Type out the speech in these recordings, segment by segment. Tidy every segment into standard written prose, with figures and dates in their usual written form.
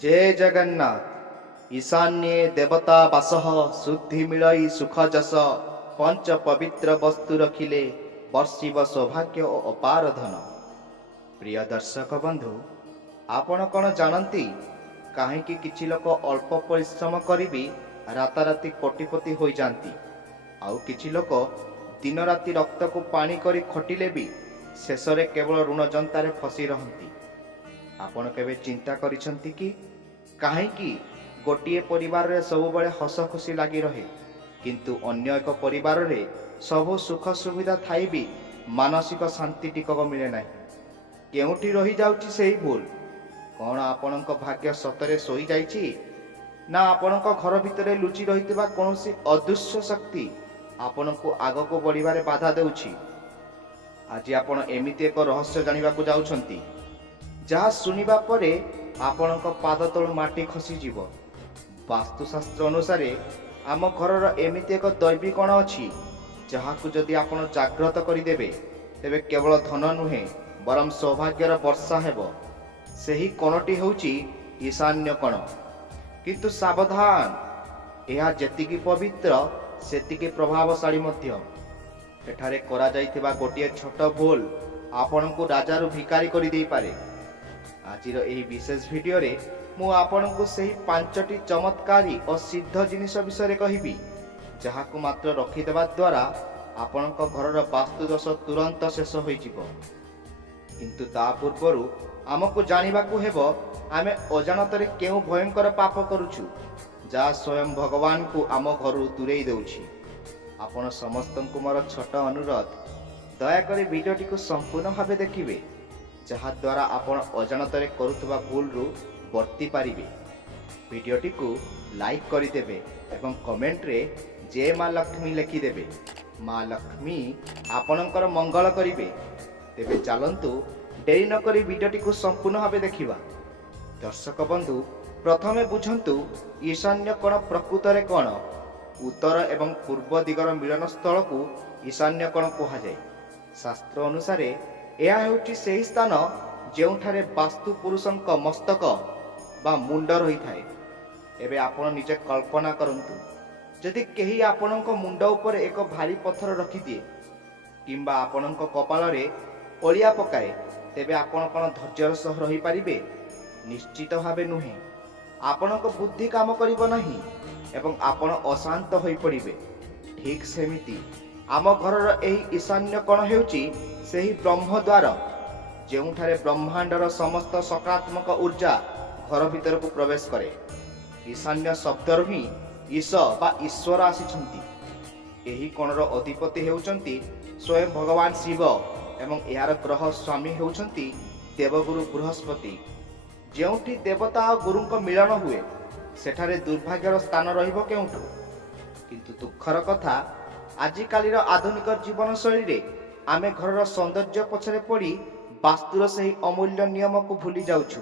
जय जगन्नाथ। ईशान्ये देवता बासः शुद्धि मिलई सुख जस पंच पवित्र वस्तु रखिले वर्षिव सौभाग्य और अपार धन। प्रिय दर्शक बंधु, आपण कौन जानती कहीं किछि लोक अल्प परिश्रम करी भी राताराति कोटिपति हो जाती, आउ किछि लोक दिन राति रक्त को पानी करी खटिले भी शेषरे केवल ऋण जंतारे फसी रहती। आपण केबे चिंता करिसंती कि काहेकि गोटिए परिवार रे सब बळे हस खुशी लागी रहे, किंतु अन्य एक परिवार रे सब सुख सुविधा थाई भी मानसिक शांति टिकक मिले नाही। केउठी रही जाउची सेही भूल? कौन आपणक भाग्य सतरे सोई जाइछि, ना आपणक घर भितरे लुचि रहितबा कोनोसी अदृश्य शक्ति आपणको आगको बढ़िबारे बाधा देउछि? आज आपण एमिति एक रहस्य जानिबाकू जाउछंती, जहाँ सुनिबा परे आपणक पाद तळु माटी खसी जीव। वास्तुशास्त्र अनुसार आम घरर एमिति एक दैवी कण अछि, जहाकू जदि आपण जाग्रत करिदेबे तेबे केवल धन नुहे बरम सौभाग्यर वर्षा हेब। सेही कणटी होउछि ईशान्य कण। किंतु सावधान, यह जेतिकी पवित्र सेतिकी प्रभावशाली मध्य। एठारे करा जाइथिबा गोटिए छोट भूल आपणको राजारू भिकारी करि देई पारे। आजिर एही विशेष भिडियो रे मु आपणको सेही पांचटी चमत्कारी और सिद्ध जिनिस विषय कहिबी, जहाकू मात्र रखिदेबा द्वारा आपणको घरर वास्तु दोष तुरंत शेष होई जिवो। किंतु ता पूर्वरु आमको जानिबाकू हेबो आमे अजानतरे केउ भयंकर पाप करूछु, जा स्वयं भगवान को आम घरु दूरेई देउछि। आपण समस्तंकु मोर छोट अनुरोध, दयाकरी भिडियोटी को संपूर्ण भावे देखिबे, जहा द्वारा आपण अजानतरे करुथबा भूल रु वर्ती पारिबे। भिडियोटी को लाइक करिदेबे एवं कमेंट रे जय मां लक्ष्मी लिखि देबे। मां लक्ष्मी आपणकर मंगल करिबे। तेबे चलंतु डेरी न करी भिडियोटी को संपूर्ण भावे देखिबा। दर्शक बंधु, प्रथमे बुझंतु ईशान्य कोण प्रकृतरे कोण। उत्तर एवं पूर्व दिगर मिलन स्थल को ईशान्य कोण कुहाଯାଏ। शास्त्र अनुसार यह हेउछि सेही स्थान जेउठारे वास्तु पुरुषंक मस्तक बा मुंड रही थाए। एबे आपण निजे कल्पना करंतु, जदि केही आपणक मुंड उपर एक भारी पत्थर रखि दिए किंबा आपणक कपाल रे ओलिया पकाए, तेबे आपण कोन धैर्यर सह रही पारिबे? निश्चित भावे नुहे। आपणक बुद्धि काम करिबो नाही एवं आपण अशांत होई पड़िबे। ठीक सेमिति आम घरर एही ईशान्य कोण हेउछि सेही ब्रह्म द्वार, जेउठारे ब्रह्मांडर समस्त सकारात्मक ऊर्जा घर भीतर को प्रवेश करे। ईशान्य शब्दर ही ईश बा ईश्वर आसीछंती। एही कोणर अधिपति हेउचंती स्वयं भगवान शिव एवं यार ग्रह स्वामी हेउचंती देवगुरु बृहस्पति। जेउठी देवता और गुरुंक मिलन हुए, सेठारे दुर्भाग्यर स्थान रहिबो केउठु? किंतु दुखर कथा, आजिकालीर आधुनिक जीवन शैली रे आमे घरर सौंदर्य पछरे पड़ी वास्तुर सही अमूल्य नियम को भूली जाउछु।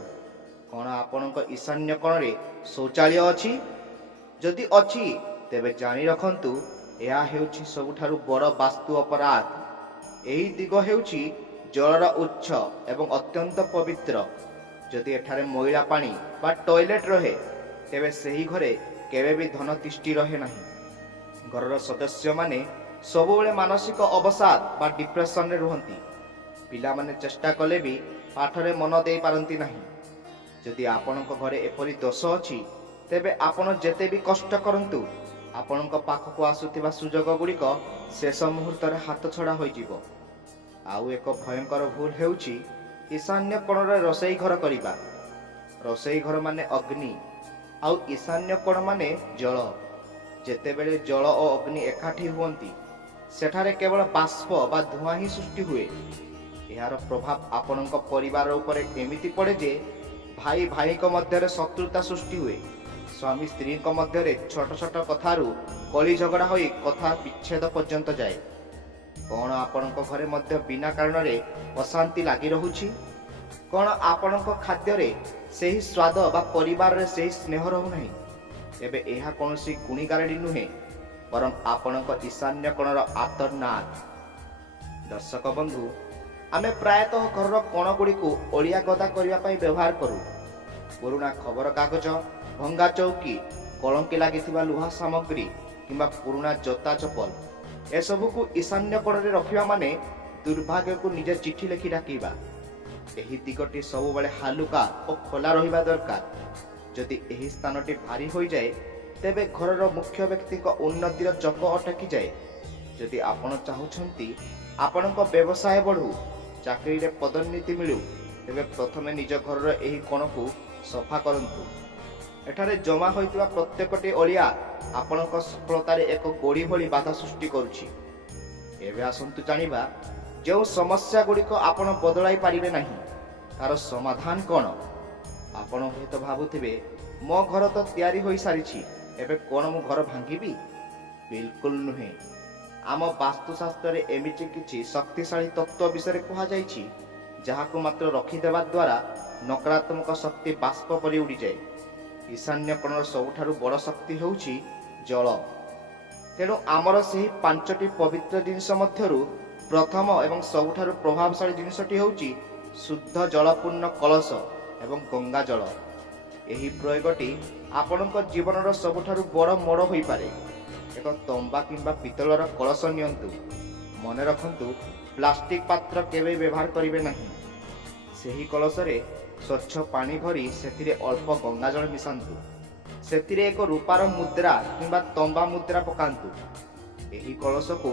कौन आपणक ईशान्य कोण रे शौचालय अछि? जदि अछि तेबे जानि रखंतु, यह हेउछि सबुठारु बड़ वास्तु अपराध। एही दिग हेउछि जलर उच्च एवं अत्यंत पवित्र। जदि एठारे मैला पानी बा टॉयलेट रहे, तेबे सेही घरे केबे भी धन तिष्टि रहे नाही। घरर सदस्य माने सबुबेले मानसिक अवसाद बा डिप्रेशन रे रुहंती। पिला माने चेष्टा कले भी पाठरे मन देई पारंती नाही। जदि आपणक घरे एपरि दोष अछि, तेबे आपण जेते भी कष्ट करंतु, आपणक पाखको आसुथिबा सुजोग गुड़िक शेष मुहूर्त रे हाथ छड़ा होई जिवो। आउ एक भयंकर भूल हेउछि ईशान्य कोणरे रोषेई घर करिबा। रोषेई घर माने अग्नि, आउ ईशान्य कोण माने जल। जेतेबेले जल और अग्नि एकाठी हुअंती, सेठारे केवल बाष्प बा धुआं ही सृष्टि हुए। यार प्रभाव आपणक परिवार उपरे एमिति पड़े जे भाई भाई को मध्य शत्रुता सृष्टि हुए। स्वामी स्त्री को मध्य छोट छोट कथारू कली झगड़ा होई कथा विच्छेद पर्यंत जाए। कौन आपणक घरे मध्य बिना कारण रे अशांति लागी रहुछि? कौन आपणक खाद्य रे सेही स्वाद बा परिवार रे सेही स्नेह रहु नाही? एबे एहा कोनोसी गुणीगारेडी नुहे, बरम आपणक ईशान्य कोणर आतरनाथ। दर्शक बंधु, आमे प्रायतः घरर कोण गुड़ी को ओलिया गदा करने व्यवहार करूँ, ପୁରୁଣା ଖବରକାଗଜ, ଭଙ୍ଗା ଚୌକି, କଳଙ୍କି ଲାଗିଥିବା ଲୁହା ସାମଗ୍ରୀ କିମ୍ବା ପୁରୁଣା ଜୋତା ଚପଲ ଏସବୁକୁ ଈଶାନ୍ୟ କୋଣରେ ରଖିବା ମାନେ ଦୁର୍ଭାଗ୍ୟକୁ ନିଜେ ଚିଠି ଲେଖି ଡାକିବା। ଏହି ଦିଗଟି ସବୁବେଳେ ହାଲୁକା ଓ ଖୋଲା ରହିବା ଦରକାର। ଯଦି ଏହି ସ୍ଥାନଟି ଭାରୀ ହୋଇଯାଏ ତେବେ ଘରର ମୁଖ୍ୟ ବ୍ୟକ୍ତିଙ୍କ ଉନ୍ନତିର ଚକ ଅଟକିଯାଏ। ଯଦି ଆପଣ ଚାହୁଁଛନ୍ତି ଆପଣଙ୍କ ବ୍ୟବସାୟ ବଢ଼ୁ, ଚାକିରିରେ ପଦୋନ୍ନତି ମିଳୁ, ତେବେ ପ୍ରଥମେ ନିଜ ଘରର ଏହି କୋଣକୁ ସଫା କରନ୍ତୁ। ଏଠାରେ ଜମା ହୋଇଥିବା ପ୍ରତ୍ୟେକଟି ଅଳିଆ ଆପଣଙ୍କ ସଫଳତାରେ ଏକ ଗୋଡ଼ି ଭଳି ବାଧା ସୃଷ୍ଟି କରୁଛି। ଏବେ ଆସନ୍ତୁ ଜାଣିବା ଯେଉଁ ସମସ୍ୟା ଗୁଡ଼ିକ ଆପଣ ବଦଳାଇ ପାରିବେ ନାହିଁ ତାର ସମାଧାନ କ'ଣ। ଆପଣ ହୁଏତ ଭାବୁଥିବେ, ମୋ ଘର ତ ତିଆରି ହୋଇସାରିଛି, ଏବେ କ'ଣ ମୁଁ ଘର ଭାଙ୍ଗିବି? ବିଲକୁଲ ନୁହେଁ। ଆମ ବାସ୍ତୁଶାସ୍ତ୍ରରେ ଏମିତି କିଛି ଶକ୍ତିଶାଳୀ ତତ୍ତ୍ୱ ବିଷୟରେ କୁହାଯାଇଛି ଯାହାକୁ ମାତ୍ର ରଖିଦେବା ଦ୍ୱାରା ନକାରାତ୍ମକ ଶକ୍ତି ବାଷ୍ପ ପରି ଉଡ଼ିଯାଏ। ଈଶାନ୍ୟ କୋଣର ସବୁଠାରୁ ବଡ଼ ଶକ୍ତି ହେଉଛି ଜଳ। ତେଣୁ ଆମର ସେହି 5ଟି ପବିତ୍ର ଜିନିଷ ମଧ୍ୟରୁ ପ୍ରଥମ ଏବଂ ସବୁଠାରୁ ପ୍ରଭାବଶାଳୀ ଜିନିଷଟି ହେଉଛି ଶୁଦ୍ଧ ଜଳପୂର୍ଣ୍ଣ କଳସ ଏବଂ ଗଙ୍ଗା ଜଳ। ଏହି ପ୍ରୟୋଗଟି ଆପଣଙ୍କ ଜୀବନର ସବୁଠାରୁ ବଡ଼ ମୋଡ଼ ହୋଇପାରେ। ଏକ ତମ୍ବା କିମ୍ବା ପିତ୍ତଳର କଳସ ନିଅନ୍ତୁ। ମନେ ରଖନ୍ତୁ, ପ୍ଲାଷ୍ଟିକ ପାତ୍ର କେବେ ବ୍ୟବହାର କରିବେ ନାହିଁ। ସେହି କଳସରେ ସ୍ୱଚ୍ଛ ପାଣି ଭରି ସେଥିରେ ଅଳ୍ପ ଗଙ୍ଗାଜଳ ମିଶାନ୍ତୁ। ସେଥିରେ ଏକ ରୂପାର ମୁଦ୍ରା କିମ୍ବା ତମ୍ବା ମୁଦ୍ରା ପକାନ୍ତୁ। ଏହି କଳସକୁ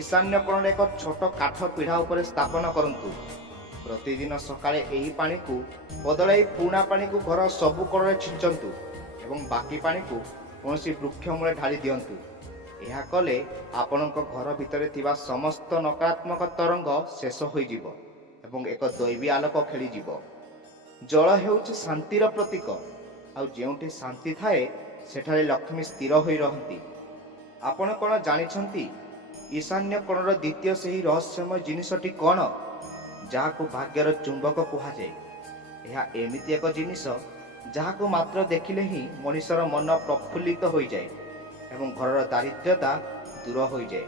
ଈଶାନ୍ୟ କୋଣରେ ଏକ ଛୋଟ କାଠ ପିଢ଼ା ଉପରେ ସ୍ଥାପନ କରନ୍ତୁ। ପ୍ରତିଦିନ ସକାଳେ ଏହି ପାଣିକୁ ବଦଳାଇ ପୁରୁଣା ପାଣିକୁ ଘର ସବୁ କୋଣରେ ଛିଞ୍ଚନ୍ତୁ ଏବଂ ବାକି ପାଣିକୁ କୌଣସି ବୃକ୍ଷ ମୂଳେ ଢାଳି ଦିଅନ୍ତୁ। ଏହା କଲେ ଆପଣଙ୍କ ଘର ଭିତରେ ଥିବା ସମସ୍ତ ନକାରାତ୍ମକ ତରଙ୍ଗ ଶେଷ ହୋଇଯିବ ଏବଂ ଏକ ଦୈବୀ ଆଲୋକ ଖେଳିଯିବ। ଜଳ ହେଉଛି ଶାନ୍ତିର ପ୍ରତୀକ, ଆଉ ଯେଉଁଠି ଶାନ୍ତି ଥାଏ ସେଠାରେ ଲକ୍ଷ୍ମୀ ସ୍ଥିର ହୋଇ ରହନ୍ତି। ଆପଣ କ'ଣ ଜାଣିଛନ୍ତି ଈଶାନ୍ୟ କୋଣର ଦ୍ୱିତୀୟ ସେହି ରହସ୍ୟମୟ ଜିନିଷଟି କ'ଣ, ଯାହାକୁ ଭାଗ୍ୟର ଚୁମ୍ବକ କୁହାଯାଏ? ଏହା ଏମିତି ଏକ ଜିନିଷ ଯାହାକୁ ମାତ୍ର ଦେଖିଲେ ହିଁ ମଣିଷର ମନ ପ୍ରଫୁଲ୍ଲିତ ହୋଇଯାଏ ଏବଂ ଘରର ଦାରିଦ୍ର୍ୟତା ଦୂର ହୋଇଯାଏ।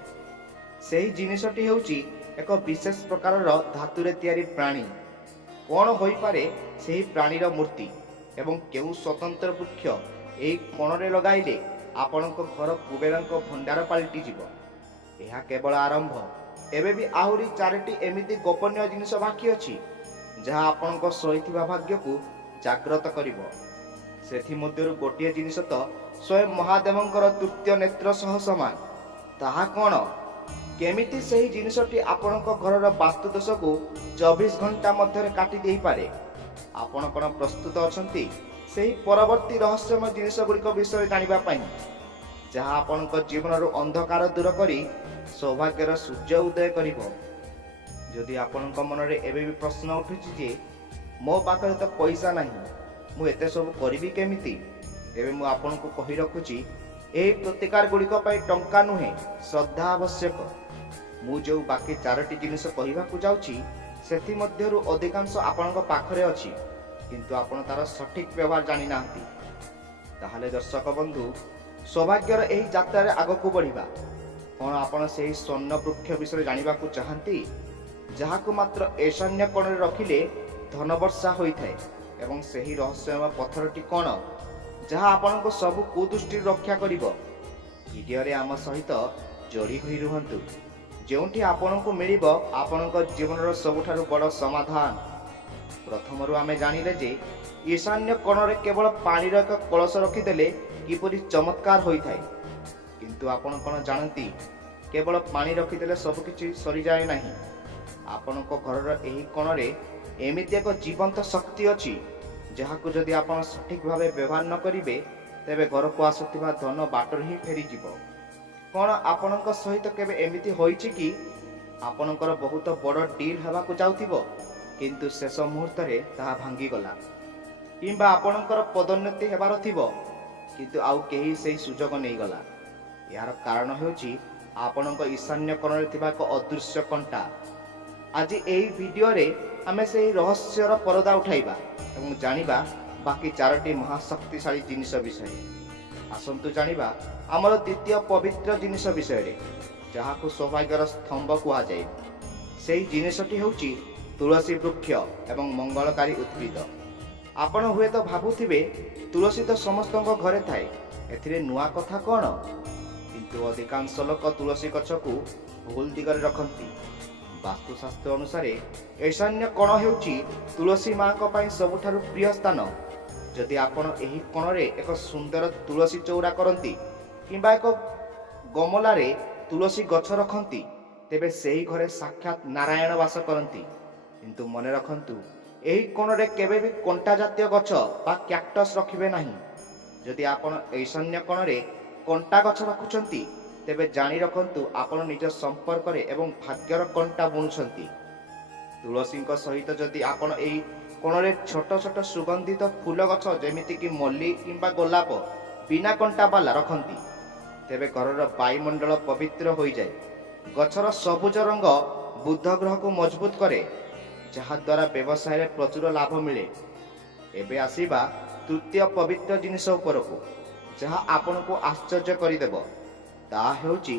ସେହି ଜିନିଷଟି ହେଉଛି ଏକ ବିଶେଷ ପ୍ରକାରର ଧାତୁରେ ତିଆରି ପ୍ରାଣୀ। କ'ଣ ହୋଇପାରେ ସେହି ପ୍ରାଣୀର ମୂର୍ତ୍ତି ଏବଂ କେଉଁ ସ୍ୱତନ୍ତ୍ର ବୃକ୍ଷ ଏହି କୋଣରେ ଲଗାଇଲେ ଆପଣଙ୍କ ଘର କୁବେରଙ୍କ ଭଣ୍ଡାର ପାଲଟିଯିବ? ଏହା କେବଳ ଆରମ୍ଭ। ଏବେ ବି ଆହୁରି 4ଟି ଏମିତି ଗୋପନୀୟ ଜିନିଷ ବାକି ଅଛି ଯାହା ଆପଣଙ୍କ ଶୋଇଥିବା ଭାଗ୍ୟକୁ ଜାଗ୍ରତ କରିବ। ସେଥିମଧ୍ୟରୁ ଗୋଟିଏ ଜିନିଷ ତ ସ୍ୱୟଂ ମହାଦେବଙ୍କର ତୃତୀୟ ନେତ୍ର ସହ ସମାନ। ତାହା କ'ଣ? କେମିତି ସେହି ଜିନିଷଟି ଆପଣଙ୍କ ଘରର ବାସ୍ତୁଦୋଷକୁ 24 ଘଣ୍ଟା ମଧ୍ୟରେ କାଟି ଦେଇପାରେ? ଆପଣ କ'ଣ ପ୍ରସ୍ତୁତ ଅଛନ୍ତି ସେହି ପରବର୍ତ୍ତୀ ରହସ୍ୟମୟ ଜିନିଷ ଗୁଡ଼ିକ ବିଷୟରେ ଜାଣିବା ପାଇଁ, ଯାହା ଆପଣଙ୍କ ଜୀବନରୁ ଅନ୍ଧକାର ଦୂର କରି ସୌଭାଗ୍ୟର ସୂର୍ଯ୍ୟ ଉଦୟ କରିବ? ଯଦି ଆପଣଙ୍କ ମନରେ ଏବେ ବି ପ୍ରଶ୍ନ ଉଠୁଛି ଯେ ମୋ ପାଖରେ ତ ପଇସା ନାହିଁ, ମୁଁ ଏତେ ସବୁ କରିବି କେମିତି, ତେବେ ମୁଁ ଆପଣଙ୍କୁ କହି ରଖୁଛି, ଏହି ପ୍ରତିକାର ଗୁଡ଼ିକ ପାଇଁ ଟଙ୍କା ନୁହେଁ, ଶ୍ରଦ୍ଧା ଆବଶ୍ୟକ। ମୁଁ ଯେଉଁ ବାକି 4ଟି ଜିନିଷ କହିବାକୁ ଯାଉଛି ସେଥିମଧ୍ୟରୁ ଅଧିକାଂଶ ଆପଣଙ୍କ ପାଖରେ ଅଛି, କିନ୍ତୁ ଆପଣ ତାର ସଠିକ ବ୍ୟବହାର ଜାଣିନାହାନ୍ତି। ତାହେଲେ ଦର୍ଶକ ବନ୍ଧୁ, ସୌଭାଗ୍ୟର ଏହି ଯାତ୍ରାରେ ଆଗକୁ ବଢ଼ିବା। କ'ଣ ଆପଣ ସେହି ସ୍ୱର୍ଣ୍ଣ ବୃକ୍ଷ ବିଷୟରେ ଜାଣିବାକୁ ଚାହାନ୍ତି, ଯାହାକୁ ମାତ୍ର ଈଶାନ୍ୟ କୋଣରେ ରଖିଲେ ଧନବର୍ଷା ହୋଇଥାଏ? ଏବଂ ସେହି ରହସ୍ୟମୟ ପଥରଟି କ'ଣ ଯାହା ଆପଣଙ୍କୁ ସବୁ କୁଦୃଷ୍ଟିରୁ ରକ୍ଷା କରିବ? ଭିଡ଼ିଓରେ ଆମ ସହିତ ଯୋଡ଼ି ହୋଇ ରୁହନ୍ତୁ, ଯେଉଁଠି ଆପଣଙ୍କୁ ମିଳିବ ଆପଣଙ୍କ ଜୀବନର ସବୁଠାରୁ ବଡ଼ ସମାଧାନ। ପ୍ରଥମରୁ ଆମେ ଜାଣିଲେ ଯେ ଈଶାନ୍ୟ କୋଣରେ କେବଳ ପାଣିର ଏକ କଳସ ରଖିଦେଲେ କିପରି ଚମତ୍କାର ହୋଇଥାଏ। କିନ୍ତୁ ଆପଣ କ'ଣ ଜାଣନ୍ତି, କେବଳ ପାଣି ରଖିଦେଲେ ସବୁକିଛି ସରିଯାଏ ନାହିଁ। ଆପଣଙ୍କ ଘରର ଏହି କୋଣରେ ଏମିତି ଏକ ଜୀବନ୍ତ ଶକ୍ତି ଅଛି ଯାହାକୁ ଯଦି ଆପଣ ସଠିକ ଭାବେ ବ୍ୟବହାର ନ କରିବେ ତେବେ ଘରକୁ ଆସୁଥିବା ଧନ ବାଟରେ ହିଁ ଫେରିଯିବ। କ'ଣ ଆପଣଙ୍କ ସହିତ କେବେ ଏମିତି ହୋଇଛି କି ଆପଣଙ୍କର ବହୁତ ବଡ଼ ଡିଲ୍ ହେବାକୁ ଯାଉଥିବ କିନ୍ତୁ ଶେଷ ମୁହୂର୍ତ୍ତରେ ତାହା ଭାଙ୍ଗିଗଲା? କିମ୍ବା ଆପଣଙ୍କର ପଦୋନ୍ନତି ହେବାର ଥିବ କିନ୍ତୁ ଆଉ କେହି ସେହି ସୁଯୋଗ ନେଇଗଲା? ଏହାର କାରଣ ହେଉଛି ଆପଣଙ୍କ ଈଶାନ୍ୟ କୋଣରେ ଥିବା ଏକ ଅଦୃଶ୍ୟ କଣ୍ଟା। ଆଜି ଏହି ଭିଡ଼ିଓରେ ଆମେ ସେହି ରହସ୍ୟର ପରଦା ଉଠାଇବା ଏବଂ ଜାଣିବା ବାକି 4ଟି ମହାଶକ୍ତିଶାଳୀ ଜିନିଷ ବିଷୟରେ। ଆସନ୍ତୁ ଜାଣିବା ଆମର ଦ୍ୱିତୀୟ ପବିତ୍ର ଜିନିଷ ବିଷୟରେ, ଯାହାକୁ ସୌଭାଗ୍ୟର ସ୍ତମ୍ଭ କୁହାଯାଏ। ସେହି ଜିନିଷଟି ହେଉଛି ତୁଳସୀ ବୃକ୍ଷ ଏବଂ ମଙ୍ଗଳକାରୀ ଉଦ୍ଭିଦ। ଆପଣ ହୁଏତ ଭାବୁଥିବେ ତୁଳସୀ ତ ସମସ୍ତଙ୍କ ଘରେ ଥାଏ, ଏଥିରେ ନୂଆ କଥା କ'ଣ? କିନ୍ତୁ ଅଧିକାଂଶ ଲୋକ ତୁଳସୀ ଗଛକୁ ଭୁଲ ଦିଗରେ ରଖନ୍ତି। ବାସ୍ତୁଶାସ୍ତ୍ର ଅନୁସାରେ ଈଶାନ୍ୟ କୋଣ ହେଉଛି ତୁଳସୀ ମାଙ୍କ ପାଇଁ ସବୁଠାରୁ ପ୍ରିୟ ସ୍ଥାନ। ଯଦି ଆପଣ ଏହି କୋଣରେ ଏକ ସୁନ୍ଦର ତୁଳସୀ ଚଉରା କରନ୍ତି କିମ୍ବା ଏକ ଗମଲାରେ ତୁଳସୀ ଗଛ ରଖନ୍ତି, ତେବେ ସେହି ଘରେ ସାକ୍ଷାତ ନାରାୟଣ ବାସ କରନ୍ତି। କିନ୍ତୁ ମନେ ରଖନ୍ତୁ, ଏହି କୋଣରେ କେବେ ବି କଣ୍ଟା ଜାତୀୟ ଗଛ ବା କ୍ୟାକ୍ଟସ୍ ରଖିବେ ନାହିଁ। ଯଦି ଆପଣ ଈଶାନ୍ୟ କୋଣରେ କଣ୍ଟା ଗଛ ରଖୁଛନ୍ତି, ତେବେ ଜାଣି ରଖନ୍ତୁ ଆପଣ ନିଜ ସମ୍ପର୍କରେ ଏବଂ ଭାଗ୍ୟର କଣ୍ଟା ବୁଣୁଛନ୍ତି। ତୁଳସୀଙ୍କ ସହିତ ଯଦି ଆପଣ ଏହି କୋଣରେ ଛୋଟ ଛୋଟ ସୁଗନ୍ଧିତ ଫୁଲ ଗଛ ଯେମିତିକି ମଲ୍ଲି କିମ୍ବା ଗୋଲାପ ବିନା କଣ୍ଟା ବାଲା ରଖନ୍ତି, ତେବେ ଘରର ବାୟୁମଣ୍ଡଳ ପବିତ୍ର ହୋଇଯାଏ। ଗଛର ସବୁଜ ରଙ୍ଗ ବୁଧ ଗ୍ରହକୁ ମଜବୁତ କରେ, ଯାହାଦ୍ୱାରା ବ୍ୟବସାୟରେ ପ୍ରଚୁର ଲାଭ ମିଳେ। ଏବେ ଆସିବା ତୃତୀୟ ପବିତ୍ର ଜିନିଷ ଉପରକୁ, ଯାହା ଆପଣଙ୍କୁ ଆଶ୍ଚର୍ଯ୍ୟ କରିଦେବ। ତାହା ହେଉଛି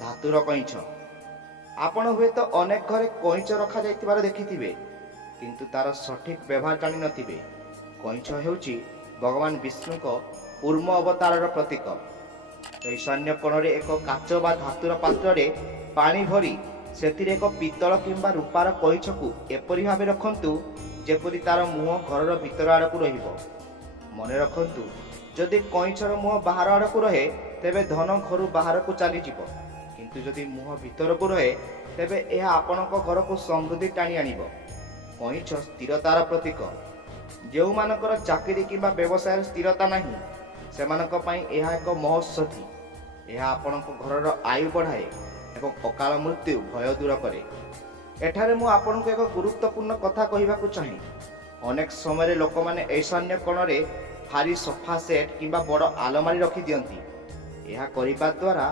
ଧାତୁର କଇଁଛ। ଆପଣ ହୁଏତ ଅନେକ ଘରେ କଇଁଛ ରଖାଯାଇଥିବାର ଦେଖିଥିବେ, କିନ୍ତୁ ତାର ସଠିକ୍ ବ୍ୟବହାର ଜାଣିନଥିବେ। କଇଁଛ ହେଉଛି ଭଗବାନ ବିଷ୍ଣୁଙ୍କ କୂର୍ମ ଅବତାରର ପ୍ରତୀକ। ଈଶାନ୍ୟ କୋଣରେ ଏକ କାଚ ବା ଧାତୁର ପାତ୍ରରେ ପାଣି ଭରି ସେଥିରେ ଏକ ପିତ୍ତଳ କିମ୍ବା ରୂପାର କଇଁଛକୁ ଏପରି ଭାବେ ରଖନ୍ତୁ ଯେପରି ତାର ମୁହଁ ଘରର ଭିତର ଆଡ଼କୁ ରହିବ। ମନେ ରଖନ୍ତୁ, ଯଦି କଇଁଛର ମୁହଁ ବାହାର ଆଡ଼କୁ ରହେ, ତେବେ ଧନ ଘରୁ ବାହାରକୁ ଚାଲିଯିବ। କିନ୍ତୁ ଯଦି ମୁହଁ ଭିତରକୁ ରହେ, ତେବେ ଏହା ଆପଣଙ୍କ ଘରକୁ ସମୃଦ୍ଧି ଟାଣି ଆଣିବ। କଇଁଛ ସ୍ଥିରତାର ପ୍ରତୀକ। ଯେଉଁମାନଙ୍କର ଚାକିରି କିମ୍ବା ବ୍ୟବସାୟରେ ସ୍ଥିରତା ନାହିଁ, ସେମାନଙ୍କ ପାଇଁ ଏହା ଏକ ମହୌଷଧି। ଏହା ଆପଣଙ୍କ ଘରର ଆୟୁ ବଢ଼ାଏ ଏବଂ ଅକାଳ ମୃତ୍ୟୁ ଭୟ ଦୂର କରେ। ଏଠାରେ ମୁଁ ଆପଣଙ୍କୁ ଏକ ଗୁରୁତ୍ୱପୂର୍ଣ୍ଣ କଥା କହିବାକୁ ଚାହେଁ। ଅନେକ ସମୟରେ ଲୋକମାନେ ଈଶାନ୍ୟ କୋଣରେ ଭାରି ସୋଫା ସେଟ୍ କିମ୍ବା ବଡ଼ ଆଲମାରୀ ରଖିଦିଅନ୍ତି। ଏହା କରିବା ଦ୍ୱାରା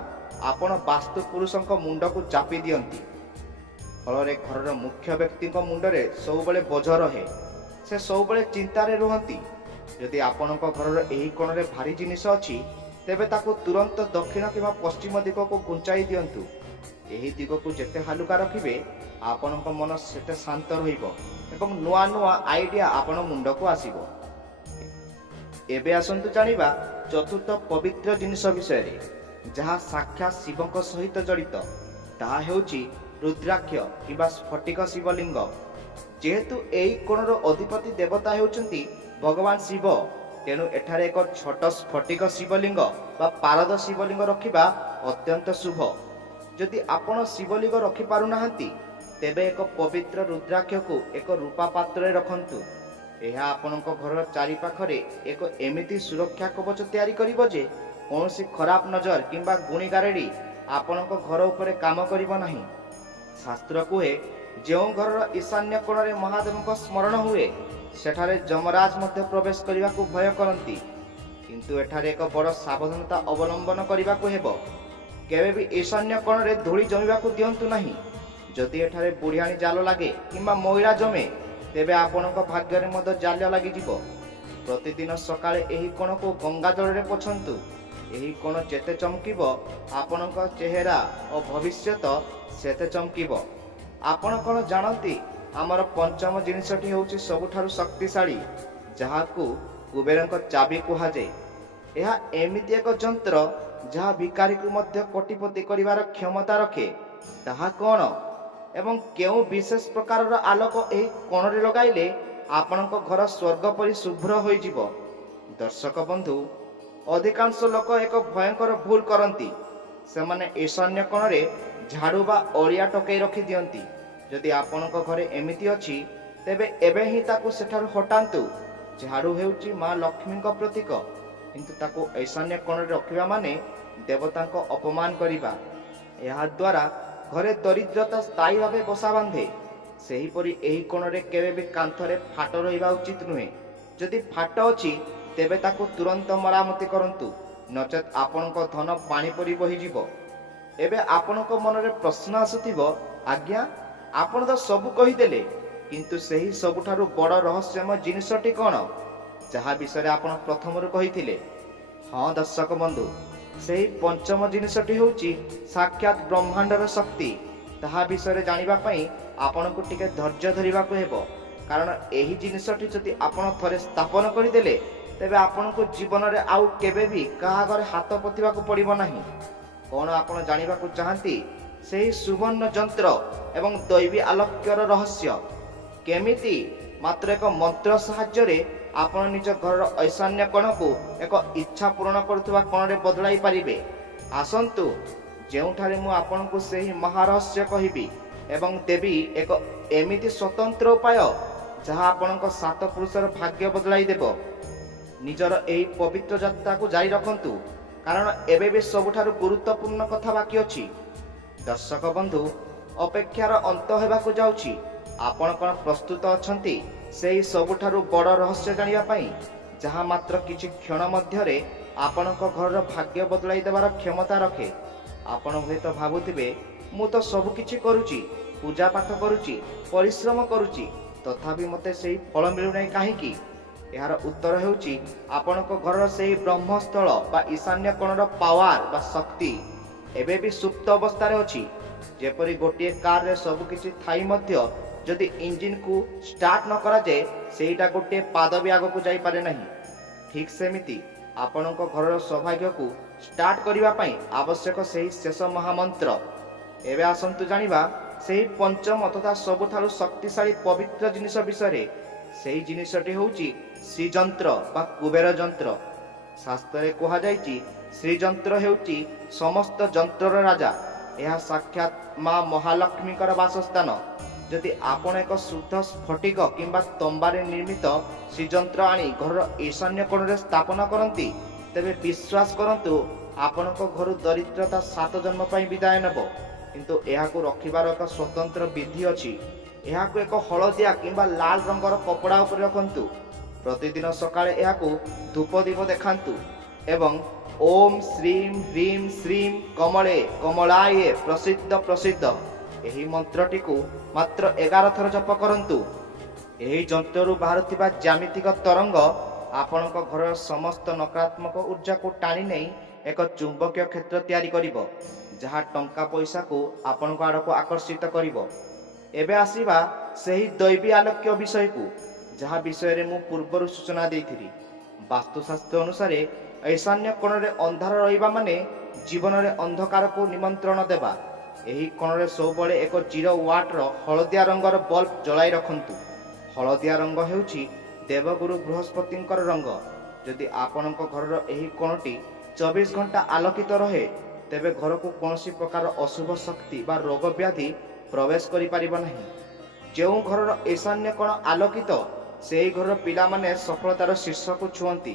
ଆପଣ ବାସ୍ତୁ ପୁରୁଷଙ୍କ ମୁଣ୍ଡକୁ ଚାପି ଦିଅନ୍ତି। ଫଳରେ ଘରର ମୁଖ୍ୟ ବ୍ୟକ୍ତିଙ୍କ ମୁଣ୍ଡରେ ସବୁବେଳେ ବୋଝ ରହେ। ସେ ସବୁବେଳେ ଚିନ୍ତାରେ ରୁହନ୍ତି। ଯଦି ଆପଣଙ୍କ ଘରର ଏହି କୋଣରେ ଭାରି ଜିନିଷ ଅଛି, ତେବେ ତାକୁ ତୁରନ୍ତ ଦକ୍ଷିଣ କିମ୍ବା ପଶ୍ଚିମ ଦିଗକୁ ଘୁଞ୍ଚାଇ ଦିଅନ୍ତୁ। ଏହି ଦିଗକୁ ଯେତେ ହାଲୁକା ରଖିବେ, ଆପଣଙ୍କ ମନ ସେତେ ଶାନ୍ତ ରହିବ ଏବଂ ନୂଆ ନୂଆ ଆଇଡିଆ ଆପଣ ମୁଣ୍ଡକୁ ଆସିବ। ଏବେ ଆସନ୍ତୁ ଜାଣିବା ଚତୁର୍ଥ ପବିତ୍ର ଜିନିଷ ବିଷୟରେ, ଯାହା ସାକ୍ଷାତ ଶିବଙ୍କ ସହିତ ଜଡ଼ିତ। ତାହା ହେଉଛି ରୁଦ୍ରାକ୍ଷ କିମ୍ବା ସ୍ଫଟିକ ଶିବଲିଙ୍ଗ। ଯେହେତୁ ଏହି କୋଣର ଅଧିପତି ଦେବତା ହେଉଛନ୍ତି ଭଗବାନ ଶିବ, ତେଣୁ ଏଠାରେ ଏକ ଛୋଟ ସ୍ଫଟିକ ଶିବଲିଙ୍ଗ ବା ପାରଦ ଶିବଲିଙ୍ଗ ରଖିବା ଅତ୍ୟନ୍ତ ଶୁଭ। ଯଦି ଆପଣ ଶିବଲିଙ୍ଗ ରଖିପାରୁନାହାନ୍ତି, ତେବେ ଏକ ପବିତ୍ର ରୁଦ୍ରାକ୍ଷକୁ ଏକ ରୂପା ପାତ୍ରରେ ରଖନ୍ତୁ। ଏହା ଆପଣଙ୍କ ଘରର ଚାରିପାଖରେ ଏକ ଏମିତି ସୁରକ୍ଷା କବଚ ତିଆରି କରିବ ଯେ କୌଣସି ଖରାପ ନଜର କିମ୍ବା ଗୁଣିଗାରେଡ଼ି ଆପଣଙ୍କ ଘର ଉପରେ କାମ କରିବ ନାହିଁ। ଶାସ୍ତ୍ର କୁହେ, ଯେଉଁ ଘରର ଈଶାନ୍ୟ କୋଣରେ ମହାଦେବଙ୍କ ସ୍ମରଣ ହୁଏ, ସେଠାରେ ଯମରାଜ ମଧ୍ୟ ପ୍ରବେଶ କରିବାକୁ ଭୟ କରନ୍ତି। କିନ୍ତୁ ଏଠାରେ ଏକ ବଡ଼ ସାବଧାନତା ଅବଲମ୍ବନ କରିବାକୁ ହେବ। କେବେ ବି ଈଶାନ୍ୟ କୋଣରେ ଧୂଳି ଜମିବାକୁ ଦିଅନ୍ତୁ ନାହିଁ। ଯଦି ଏଠାରେ ବୁଢ଼ିଆଣୀ ଜାଲ ଲାଗେ କିମ୍ବା ମଇଳା ଜମେ, ତେବେ ଆପଣଙ୍କ ଭାଗ୍ୟରେ ମଧ୍ୟ ଜାଲ ଲାଗିଯିବ। ପ୍ରତିଦିନ ସକାଳେ ଏହି କୋଣକୁ ଗଙ୍ଗା ଜଳରେ ପୋଛନ୍ତୁ। ଏହି କୋଣ ଯେତେ ଚମକିବ, ଆପଣଙ୍କ ଚେହେରା ଓ ଭବିଷ୍ୟତ ସେତେ ଚମକିବ। ଆପଣ କ'ଣ ଜାଣନ୍ତି, ଆମର ପଞ୍ଚମ ଜିନିଷଟି ହେଉଛି ସବୁଠାରୁ ଶକ୍ତିଶାଳୀ, ଯାହାକୁ କୁବେରଙ୍କ ଚାବି କୁହାଯାଏ। ଏହା ଏମିତି ଏକ ଯନ୍ତ୍ର ଯାହା ଭିକାରୀକୁ ମଧ୍ୟ କୋଟିପତି କରିବାର କ୍ଷମତା ରଖେ। ତାହା କ'ଣ ଏବଂ କେଉଁ ବିଶେଷ ପ୍ରକାରର ଆଲୋକ ଏହି କୋଣରେ ଲଗାଇଲେ ଆପଣଙ୍କ ଘର ସ୍ୱର୍ଗ ପରି ଶୁଭ୍ର ହୋଇଯିବ? ଦର୍ଶକ ବନ୍ଧୁ, ଅଧିକାଂଶ ଲୋକ ଏକ ଭୟଙ୍କର ଭୁଲ କରନ୍ତି। ସେମାନେ ଈଶାନ୍ୟ କୋଣରେ ଝାଡ଼ୁ ବା ଅଳିଆ ଟୋକେଇ ରଖିଦିଅନ୍ତି। ଯଦି ଆପଣଙ୍କ ଘରେ ଏମିତି ଅଛି, ତେବେ ଏବେ ହିଁ ତାକୁ ସେଠାରୁ ହଟାନ୍ତୁ। ଝାଡ଼ୁ ହେଉଛି ମା ଲକ୍ଷ୍ମୀଙ୍କ ପ୍ରତୀକ, କିନ୍ତୁ ତାକୁ ଈଶାନ୍ୟ କୋଣରେ ରଖିବା ମାନେ ଦେବତାଙ୍କ ଅପମାନ କରିବା। ଏହାଦ୍ୱାରା ଘରେ ଦରିଦ୍ରତା ସ୍ଥାୟୀ ଭାବେ ବସା ବାନ୍ଧେ। ସେହିପରି ଏହି କୋଣରେ କେବେ ବି କାନ୍ଥରେ ଫାଟ ରହିବା ଉଚିତ ନୁହେଁ। ଯଦି ଫାଟ ଅଛି, ତେବେ ତାକୁ ତୁରନ୍ତ ମରାମତି କରନ୍ତୁ, ନଚେତ୍ ଆପଣଙ୍କ ଧନ ପାଣି ପରି ବହିଯିବ। ଏବେ ଆପଣଙ୍କ ମନରେ ପ୍ରଶ୍ନ ଆସୁଥିବ, ଆଜ୍ଞା, ଆପଣ ତ ସବୁ କହିଦେଲେ, କିନ୍ତୁ ସେହି ସବୁଠାରୁ ବଡ଼ ରହସ୍ୟମୟ ଜିନିଷଟି କ'ଣ, ଯାହା ବିଷୟରେ ଆପଣ ପ୍ରଥମରୁ କହିଥିଲେ? ହଁ ଦର୍ଶକ ବନ୍ଧୁ, ସେହି ପଞ୍ଚମ ଜିନିଷଟି ହେଉଛି ସାକ୍ଷାତ ବ୍ରହ୍ମାଣ୍ଡର ଶକ୍ତି। ତାହା ବିଷୟରେ ଜାଣିବା ପାଇଁ ଆପଣଙ୍କୁ ଟିକେ ଧୈର୍ଯ୍ୟ ଧରିବାକୁ ହେବ। କାରଣ ଏହି ଜିନିଷଟି ଯଦି ଆପଣ ଥରେ ସ୍ଥାପନ କରିଦେଲେ ତେବେ ଆପଣଙ୍କୁ ଜୀବନରେ ଆଉ କେବେ ବି କାହା ଘରେ ହାତ ପୋତିବାକୁ ପଡ଼ିବ ନାହିଁ। କ'ଣ ଆପଣ ଜାଣିବାକୁ ଚାହାନ୍ତି ସେହି ସୁବର୍ଣ୍ଣ ଯନ୍ତ୍ର ଏବଂ ଦୈବୀ ଆଲୋକ୍ୟର ରହସ୍ୟ? କେମିତି ମାତ୍ର ଏକ ମନ୍ତ୍ର ସାହାଯ୍ୟରେ ଆପଣ ନିଜ ଘରର ଐଶାନ୍ୟ କୋଣକୁ ଏକ ଇଚ୍ଛା ପୂରଣ କରୁଥିବା କୋଣରେ ବଦଳାଇ ପାରିବେ? ଆସନ୍ତୁ, ଯେଉଁଠାରେ ମୁଁ ଆପଣଙ୍କୁ ସେହି ମହାରହସ୍ୟ କହିବି ଏବଂ ଦେବି ଏକ ଏମିତି ସ୍ୱତନ୍ତ୍ର ଉପାୟ ଯାହା ଆପଣଙ୍କ 7 ପୁରୁଷର ଭାଗ୍ୟ ବଦଳାଇ ଦେବ। ନିଜର ଏହି ପବିତ୍ର ଯାତ୍ରାକୁ ଜାରି ରଖନ୍ତୁ, କାରଣ ଏବେ ବି ସବୁଠାରୁ ଗୁରୁତ୍ୱପୂର୍ଣ୍ଣ କଥା ବାକି ଅଛି। ଦର୍ଶକ ବନ୍ଧୁ, ଅପେକ୍ଷାର ଅନ୍ତ ହେବାକୁ ଯାଉଛି। ଆପଣ କ'ଣ ପ୍ରସ୍ତୁତ ଅଛନ୍ତି ସେହି ସବୁଠାରୁ ବଡ଼ ରହସ୍ୟ ଜାଣିବା ପାଇଁ, ଯାହା ମାତ୍ର କିଛି କ୍ଷଣ ମଧ୍ୟରେ ଆପଣଙ୍କ ଘରର ଭାଗ୍ୟ ବଦଳାଇ ଦେବାର କ୍ଷମତା ରଖେ? ଆପଣ ହୁଏତ ଭାବୁଥିବେ, ମୁଁ ତ ସବୁକିଛି କରୁଛି, ପୂଜା ପାଠ କରୁଛି, ପରିଶ୍ରମ କରୁଛି, ତଥାପି ମୋତେ ସେହି ଫଳ ମିଳୁନାହିଁ କାହିଁକି? ଏହାର ଉତ୍ତର ହେଉଛି ଆପଣଙ୍କ ଘରର ସେହି ବ୍ରହ୍ମସ୍ଥଳ ବା ଈଶାନ୍ୟ କୋଣର ପାୱାର ବା ଶକ୍ତି ଏବେ ବି ସୁପ୍ତ ଅବସ୍ଥାରେ ଅଛି। ଯେପରି ଗୋଟିଏ କାରରେ ସବୁକିଛି ଥାଇ ମଧ୍ୟ ଯଦି ଇଞ୍ଜିନକୁ ଷ୍ଟାର୍ଟ ନ କରାଯାଏ ସେଇଟା ଗୋଟିଏ ପାଦ ବି ଆଗକୁ ଯାଇପାରେ ନାହିଁ, ଠିକ୍ ସେମିତି ଆପଣଙ୍କ ଘରର ସୌଭାଗ୍ୟକୁ ଷ୍ଟାର୍ଟ କରିବା ପାଇଁ ଆବଶ୍ୟକ ସେହି ଶେଷ ମହାମନ୍ତ୍ର। ଏବେ ଆସନ୍ତୁ ଜାଣିବା ସେହି ପଞ୍ଚମ ତଥା ସବୁଠାରୁ ଶକ୍ତିଶାଳୀ ପବିତ୍ର ଜିନିଷ ବିଷୟରେ। ସେହି ଜିନିଷଟି ହେଉଛି ଶ୍ରୀଯନ୍ତ୍ର ବା କୁବେର ଯନ୍ତ୍ର। ଶାସ୍ତ୍ରରେ କୁହାଯାଇଛି ଶ୍ରୀଯନ୍ତ୍ର ହେଉଛି ସମସ୍ତ ଯନ୍ତ୍ରର ରାଜା। ଏହା ସାକ୍ଷାତ ମା ମହାଲକ୍ଷ୍ମୀଙ୍କର ବାସସ୍ଥାନ। ଯଦି ଆପଣ ଏକ ଶୁଦ୍ଧ ସ୍ଫଟିକ କିମ୍ବା ତମ୍ବାରେ ନିର୍ମିତ ଶ୍ରୀଯନ୍ତ୍ର ଆଣି ଘରର ଈଶାନ୍ୟ କୋଣରେ ସ୍ଥାପନ କରନ୍ତି, ତେବେ ବିଶ୍ୱାସ କରନ୍ତୁ ଆପଣଙ୍କ ଘରୁ ଦରିଦ୍ରତା 7 ଜନ୍ମ ପାଇଁ ବିଦାୟ ନେବ। କିନ୍ତୁ ଏହାକୁ ରଖିବାର ଏକ ସ୍ୱତନ୍ତ୍ର ବିଧି ଅଛି। ଏହାକୁ ଏକ ହଳଦିଆ କିମ୍ବା ଲାଲ ରଙ୍ଗର କପଡ଼ା ଉପରେ ରଖନ୍ତୁ। ପ୍ରତିଦିନ ସକାଳେ ଏହାକୁ ଧୂପ ଦୀପ ଦେଖାନ୍ତୁ ଏବଂ ଓମ୍ ଶ୍ରୀମ୍ ହ୍ରୀମ୍ ଶ୍ରୀମ୍ କମଳେ କମଳାୟେ ପ୍ରସିଦ୍ଧ ପ୍ରସିଦ୍ଧ ଏହି ମନ୍ତ୍ରଟିକୁ ମାତ୍ର 11 ଥର ଜପ କରନ୍ତୁ। ଏହି ଯନ୍ତ୍ରରୁ ବାହାରୁଥିବା ଜ୍ୟାମିତିକ ତରଙ୍ଗ ଆପଣଙ୍କ ଘରର ସମସ୍ତ ନକାରାତ୍ମକ ଊର୍ଜାକୁ ଟାଣି ନେଇ ଏକ ଚୁମ୍ବକୀୟ କ୍ଷେତ୍ର ତିଆରି କରିବ, ଯାହା ଟଙ୍କା ପଇସାକୁ ଆପଣଙ୍କ ଆଡ଼କୁ ଆକର୍ଷିତ କରିବ। ଏବେ ଆସିବା ସେହି ଦୈବୀ ଆଲୋକ୍ୟ ବିଷୟକୁ, ଯାହା ବିଷୟରେ ମୁଁ ପୂର୍ବରୁ ସୂଚନା ଦେଇଥିଲି। ବାସ୍ତୁଶାସ୍ତ୍ର ଅନୁସାରେ ଈଶାନ୍ୟ କୋଣରେ ଅନ୍ଧାର ରହିବା ମାନେ ଜୀବନରେ ଅନ୍ଧକାରକୁ ନିମନ୍ତ୍ରଣ ଦେବା। ଏହି କୋଣରେ ସବୁବେଳେ ଏକ 0 ୱାଟ୍ର ହଳଦିଆ ରଙ୍ଗର ବଲ୍ବ ଜଳାଇ ରଖନ୍ତୁ। ହଳଦିଆ ରଙ୍ଗ ହେଉଛି ଦେବଗୁରୁ ବୃହସ୍ପତିଙ୍କର ରଙ୍ଗ। ଯଦି ଆପଣଙ୍କ ଘରର ଏହି କୋଣଟି 24 ଘଣ୍ଟା ଆଲୋକିତ ରହେ, ତେବେ ଘରକୁ କୌଣସି ପ୍ରକାର ଅଶୁଭ ଶକ୍ତି ବା ରୋଗ ବ୍ୟାଧି ପ୍ରବେଶ କରିପାରିବ ନାହିଁ। ଯେଉଁ ଘରର ଈଶାନ୍ୟ କୋଣ ଆଲୋକିତ, ସେହି ଘରର ପିଲାମାନେ ସଫଳତାର ଶୀର୍ଷକୁ ଛୁଅନ୍ତି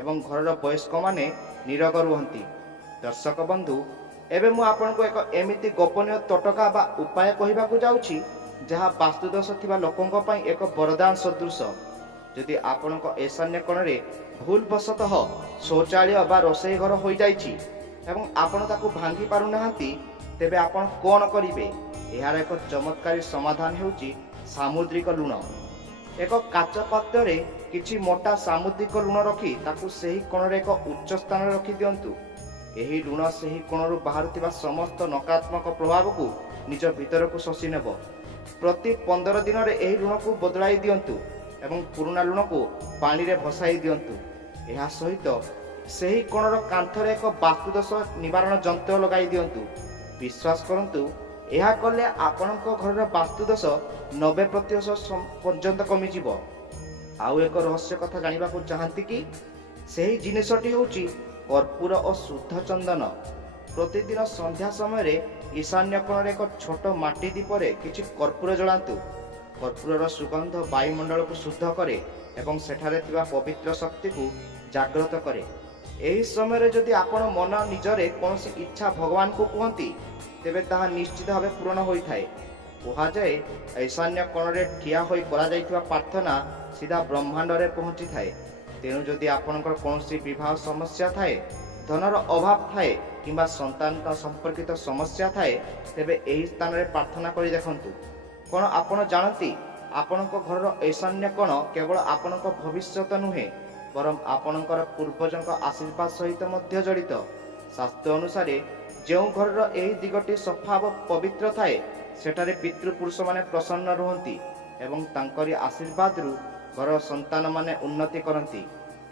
ଏବଂ ଘରର ବୟସ୍କମାନେ ନିରୋଗ ରୁହନ୍ତି। ଦର୍ଶକ ବନ୍ଧୁ, ଏବେ ମୁଁ ଆପଣଙ୍କୁ ଏକ ଏମିତି ଗୋପନୀୟ ତଟକା ବା ଉପାୟ କହିବାକୁ ଯାଉଛି ଯାହା ବାସ୍ତୁଦୋଷ ଥିବା ଲୋକଙ୍କ ପାଇଁ ଏକ ବରଦାନ ସଦୃଶ। ଯଦି ଆପଣଙ୍କ ଈଶାନ୍ୟ କୋଣରେ ଭୁଲବଶତଃ ଶୌଚାଳୟ ବା ରୋଷେଇ ଘର ହୋଇଯାଇଛି ଏବଂ ଆପଣ ତାକୁ ଭାଙ୍ଗି ପାରୁନାହାନ୍ତି, ତେବେ ଆପଣ କ'ଣ କରିବେ? ଏହାର ଏକ ଚମତ୍କାରୀ ସମାଧାନ ହେଉଛି ସାମୁଦ୍ରିକ ଲୁଣ। ଏକ କାଚ ପାତ୍ରରେ କିଛି ମୋଟା ସାମୁଦ୍ରିକ ଲୁଣ ରଖି ତାକୁ ସେହି କୋଣରେ ଏକ ଉଚ୍ଚ ସ୍ଥାନରେ ରଖିଦିଅନ୍ତୁ। ଏହି ଲୁଣ ସେହି କୋଣରୁ ବାହାରୁଥିବା ସମସ୍ତ ନକାରାତ୍ମକ ପ୍ରଭାବକୁ ନିଜ ଭିତରକୁ ଶୋଷି ନେବ। ପ୍ରତି 15 ଦିନରେ ଏହି ଲୁଣକୁ ବଦଳାଇ ଦିଅନ୍ତୁ ଏବଂ ପୁରୁଣା ଲୁଣକୁ ପାଣିରେ ଭସାଇ ଦିଅନ୍ତୁ। ଏହା ସହିତ ସେହି କୋଣର କାନ୍ଥରେ ଏକ ବାସ୍ତୁଦୋଷ ନିବାରଣ ଯନ୍ତ୍ର ଲଗାଇ ଦିଅନ୍ତୁ। ବିଶ୍ୱାସ କରନ୍ତୁ, ଏହା କଲେ ଆପଣଙ୍କ ଘରର ବାସ୍ତୁଦୋଷ 90% ପର୍ଯ୍ୟନ୍ତ କମିଯିବ। ଆଉ ଏକ ରହସ୍ୟ କଥା ଜାଣିବାକୁ ଚାହାନ୍ତି କି? ସେହି ଜିନିଷଟି ହେଉଛି କର୍ପୂର ଓ ଶୁଦ୍ଧ ଚନ୍ଦନ। ପ୍ରତିଦିନ ସନ୍ଧ୍ୟା ସମୟରେ ଈଶାନ୍ୟ କୋଣରେ ଏକ ଛୋଟ ମାଟି ଦୀପରେ କିଛି କର୍ପୂର ଜଳାନ୍ତୁ। କର୍ପୂରର ସୁଗନ୍ଧ ବାୟୁମଣ୍ଡଳକୁ ଶୁଦ୍ଧ କରେ ଏବଂ ସେଠାରେ ଥିବା ପବିତ୍ର ଶକ୍ତିକୁ ଜାଗ୍ରତ କରେ। ଏହି ସମୟରେ ଯଦି ଆପଣ ମନ ନିଜରେ କୌଣସି ଇଚ୍ଛା ଭଗବାନଙ୍କୁ କୁହନ୍ତି, ତେବେ ତାହା ନିଶ୍ଚିତ ଭାବେ ପୂରଣ ହୋଇଥାଏ। କୁହାଯାଏ ଈଶାନ୍ୟ କୋଣରେ ଠିଆ ହୋଇ କରାଯାଇଥିବା ପ୍ରାର୍ଥନା ସିଧା ବ୍ରହ୍ମାଣ୍ଡରେ ପହଞ୍ଚିଥାଏ। ତେଣୁ ଯଦି ଆପଣଙ୍କର କୌଣସି ବିବାହ ସମସ୍ୟା ଥାଏ, ଧନର ଅଭାବ ଥାଏ କିମ୍ବା ସନ୍ତାନ ସମ୍ପର୍କିତ ସମସ୍ୟା ଥାଏ, ତେବେ ଏହି ସ୍ଥାନରେ ପ୍ରାର୍ଥନା କରି ଦେଖନ୍ତୁ। କ'ଣ ଆପଣ ଜାଣନ୍ତି, ଆପଣଙ୍କ ଘରର ଈଶାନ୍ୟ କୋଣ କେବଳ ଆପଣଙ୍କ ଭବିଷ୍ୟତ ନୁହେଁ, ବରଂ ଆପଣଙ୍କର ପୂର୍ବଜଙ୍କ ଆଶୀର୍ବାଦ ସହିତ ମଧ୍ୟ ଜଡ଼ିତ। ଶାସ୍ତ୍ର ଅନୁସାରେ ଯେଉଁ ଘରର ଏହି ଦିଗଟି ସଫା ଓ ପବିତ୍ର ଥାଏ, ସେଠାରେ ପିତୃପୁରୁଷମାନେ ପ୍ରସନ୍ନ ରୁହନ୍ତି ଏବଂ ତାଙ୍କରି ଆଶୀର୍ବାଦରୁ ଘର ସନ୍ତାନମାନେ ଉନ୍ନତି କରନ୍ତି।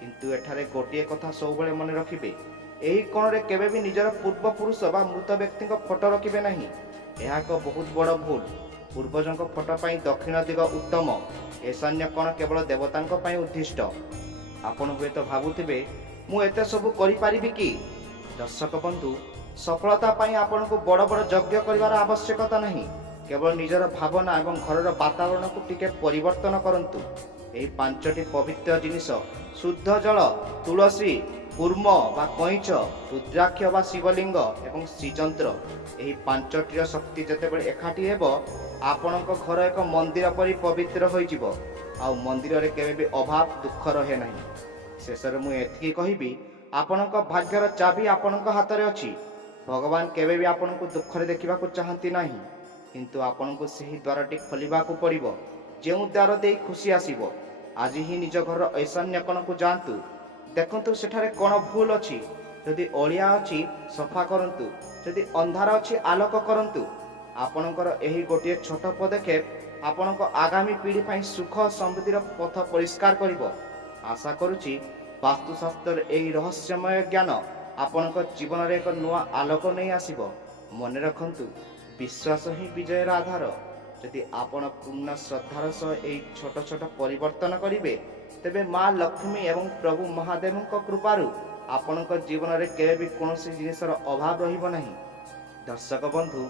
କିନ୍ତୁ ଏଠାରେ ଗୋଟିଏ କଥା ସବୁବେଳେ ମନେ ରଖିବେ, ଏହି କୋଣରେ କେବେ ବି ନିଜର ପୂର୍ବପୁରୁଷ ବା ମୃତ ବ୍ୟକ୍ତିଙ୍କ ଫଟୋ ରଖିବେ ନାହିଁ। ଏହା ଏକ ବହୁତ ବଡ଼ ଭୁଲ। ପୂର୍ବଜଙ୍କ ଫଟୋ ପାଇଁ ଦକ୍ଷିଣ ଦିଗ ଉତ୍ତମ। ଈଶାନ୍ୟ କୋଣ କେବଳ ଦେବତାଙ୍କ ପାଇଁ ଉଦ୍ଦିଷ୍ଟ। ଆପଣ ହୁଏତ ଭାବୁଥିବେ, ମୁଁ ଏତେ ସବୁ କରିପାରିବି କି? ଦର୍ଶକ ବନ୍ଧୁ, ସଫଳତା ପାଇଁ ଆପଣଙ୍କୁ ବଡ଼ ବଡ଼ ଯଜ୍ଞ କରିବାର ଆବଶ୍ୟକତା ନାହିଁ। କେବଳ ନିଜର ଭାବନା ଏବଂ ଘରର ବାତାବରଣକୁ ଟିକେ ପରିବର୍ତ୍ତନ କରନ୍ତୁ। ଏହି 5ଟି ପବିତ୍ର ଜିନିଷ, ଶୁଦ୍ଧ ଜଳ, ତୁଳସୀ, କୁର୍ମ ବା କଇଁଛ, ରୁଦ୍ରାକ୍ଷ ବା ଶିବଲିଙ୍ଗ ଏବଂ ଶ୍ରୀଯନ୍ତ୍ର, ଏହି 5ଟିର ଶକ୍ତି ଯେତେବେଳେ ଏକାଠି ହେବ, ଆପଣଙ୍କ ଘର ଏକ ମନ୍ଦିର ପରି ପବିତ୍ର ହୋଇଯିବ। ଆଉ ମନ୍ଦିରରେ କେବେ ବି ଅଭାବ ଦୁଃଖ ରହେ ନାହିଁ। ଶେଷରେ ମୁଁ ଏତିକି କହିବି, ଆପଣଙ୍କ ଭାଗ୍ୟର ଚାବି ଆପଣଙ୍କ ହାତରେ ଅଛି। ଭଗବାନ କେବେ ବି ଆପଣଙ୍କୁ ଦୁଃଖରେ ଦେଖିବାକୁ ଚାହାନ୍ତି ନାହିଁ, କିନ୍ତୁ ଆପଣଙ୍କୁ ସେହି ଦ୍ୱାରଟି ଖୋଲିବାକୁ ପଡ଼ିବ, ଯେଉଁ ଦ୍ୱାର ଦେଇ ଖୁସି ଆସିବ। ଆଜି ହିଁ ନିଜ ଘରର ଈଶାନ୍ୟ କୋଣକୁ ଯାଆନ୍ତୁ। ଦେଖନ୍ତୁ ସେଠାରେ କ'ଣ ଭୁଲ ଅଛି। ଯଦି ଅଳିଆ ଅଛି ସଫା କରନ୍ତୁ, ଯଦି ଅନ୍ଧାର ଅଛି ଆଲୋକ କରନ୍ତୁ। ଆପଣଙ୍କର ଏହି ଗୋଟିଏ ଛୋଟ ପଦକ୍ଷେପ ଆପଣଙ୍କ ଆଗାମୀ ପିଢ଼ି ପାଇଁ ସୁଖ ସମୃଦ୍ଧିର ପଥ ପରିଷ୍କାର କରିବ। ଆଶା କରୁଛି ବାସ୍ତୁଶାସ୍ତ୍ରର ଏହି ରହସ୍ୟମୟ ଜ୍ଞାନ ଆପଣଙ୍କ ଜୀବନରେ ଏକ ନୂଆ ଆଲୋକ ନେଇ ଆସିବ। ମନେ ରଖନ୍ତୁ, ବିଶ୍ୱାସ ହିଁ ବିଜୟର ଆଧାର। ଯଦି ଆପଣ ପୂର୍ଣ୍ଣ ଶ୍ରଦ୍ଧାର ସହ ଏହି ଛୋଟ ଛୋଟ ପରିବର୍ତ୍ତନ କରିବେ, ତେବେ ମା ଲକ୍ଷ୍ମୀ ଏବଂ ପ୍ରଭୁ ମହାଦେବଙ୍କ କୃପାରୁ ଆପଣଙ୍କ ଜୀବନରେ କେବେ ବି କୌଣସି ଜିନିଷର ଅଭାବ ରହିବ ନାହିଁ। ଦର୍ଶକ ବନ୍ଧୁ,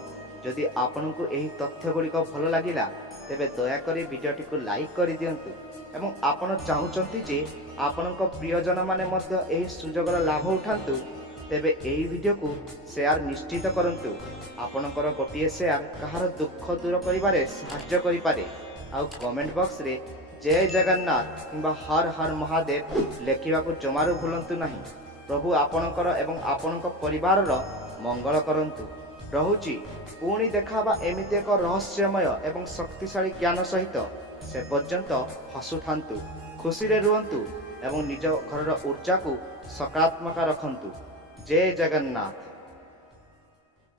ଯଦି ଆପଣଙ୍କୁ ଏହି ତଥ୍ୟଗୁଡ଼ିକ ଭଲ ଲାଗିଲା, ତେବେ ଦୟାକରି ଭିଡ଼ିଓଟିକୁ ଲାଇକ୍ କରିଦିଅନ୍ତୁ ଏବଂ ଆପଣ ଚାହୁଁଛନ୍ତି ଯେ ଆପଣଙ୍କ ପ୍ରିୟଜନମାନେ ମଧ୍ୟ ଏହି ସୁଯୋଗର ଲାଭ ଉଠାନ୍ତୁ, ତେବେ ଏହି ଭିଡ଼ିଓକୁ ସେୟାର ନିଶ୍ଚିତ କରନ୍ତୁ। ଆପଣଙ୍କର ଗୋଟିଏ ସେୟାର କାହାର ଦୁଃଖ ଦୂର କରିବାରେ ସାହାଯ୍ୟ କରିପାରେ। ଆଉ କମେଣ୍ଟ ବକ୍ସରେ ଜୟ ଜଗନ୍ନାଥ କିମ୍ବା ହର ହର ମହାଦେବ ଲେଖିବାକୁ ଜମାରୁ ଭୁଲନ୍ତୁ ନାହିଁ। ପ୍ରଭୁ ଆପଣଙ୍କର ଏବଂ ଆପଣଙ୍କ ପରିବାରର ମଙ୍ଗଳ କରନ୍ତୁ। ରହୁଛି, ପୁଣି ଦେଖାବା ଏମିତି ଏକ ରହସ୍ୟମୟ ଏବଂ ଶକ୍ତିଶାଳୀ ଜ୍ଞାନ ସହିତ। ସେ ପର୍ଯ୍ୟନ୍ତ ହସୁଥାନ୍ତୁ, ଖୁସିରେ ରୁହନ୍ତୁ ଏବଂ ନିଜ ଘରର ଉର୍ଜାକୁ ସକାରାତ୍ମକ ରଖନ୍ତୁ। ଜୟ ଜଗନ୍ନାଥ।